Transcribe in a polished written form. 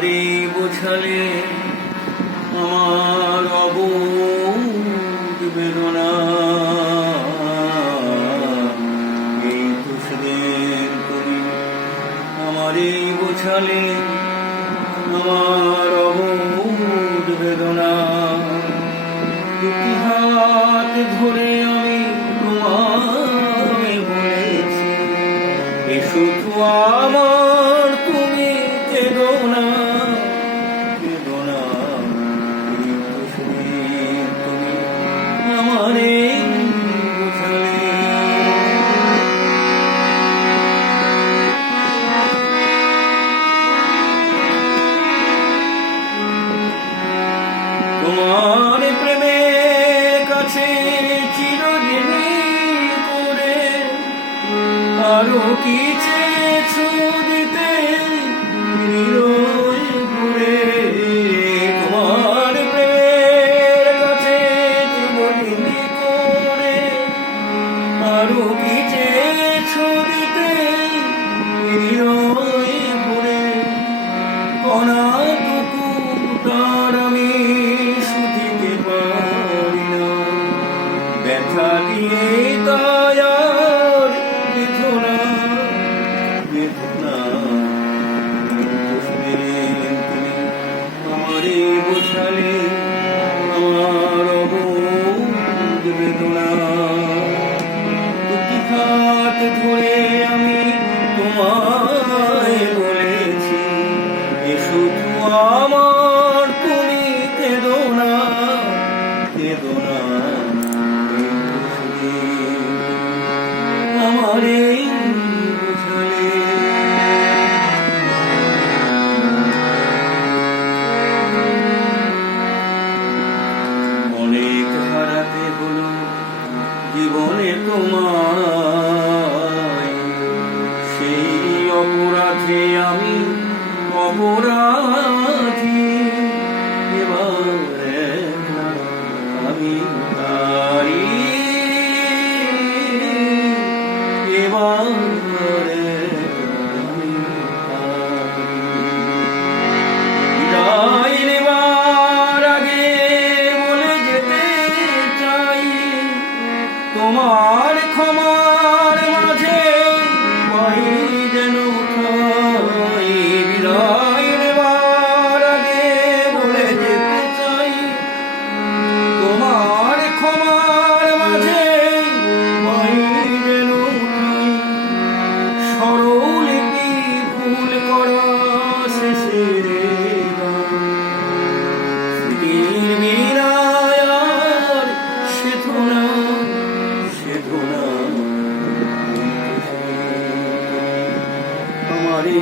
তোমারে বোঝালে আমার অবোধ বেদনা, এই তো সেদিন তুমি আমারে বোঝালে আমার অবোধ বেদনা। দুটি হাত ধরে আমি তোমায় বলেছি, এসো তো আমার তুমি কেঁদো না, কেঁদো না। এই তো সেদিন তুমি আমারে বোঝালে। তোমার প্রেমের কাছে চিরদিনই করে আরো কি চেয়েছো দিতে হৃদয় ভরে। তোমার প্রেমের কাছে চিরদিনই করে আরো কি চেয়েছো দিতে হৃদয় ভরে। কণাটুকু তার আমি শুধিতে পারি না, ব্যথা দিয়ে তাই আর বেদনা বেদনা। তুমি আমারে বোঝালে আমার অবোধ বেদনা। দুটি হাত ধরে আমি তোমায় বলেছি, এসো তো আমার তুমি কেঁদো না, কেঁদো না। আমারে বোঝালে। অনেক হারাতে হলো জীবনে তোমায়, সেই অপরাধে আমি অপরাধী। এবার আমি তারি, এবার আমি তারি। বিদায় নেবার আগে বলে যেতে চাই, তোমার ক্ষমার মাঝে পাই যেন ঠাই। বিদায় নেবার আগে বলে যেতে চাই, তোমার ক্ষমার মাঝে পাই যেন ঠাই। স্বরলিপি ভুল করা শেষের স্মৃতির মিনায় আর সেধো না, সেধো না। আমারে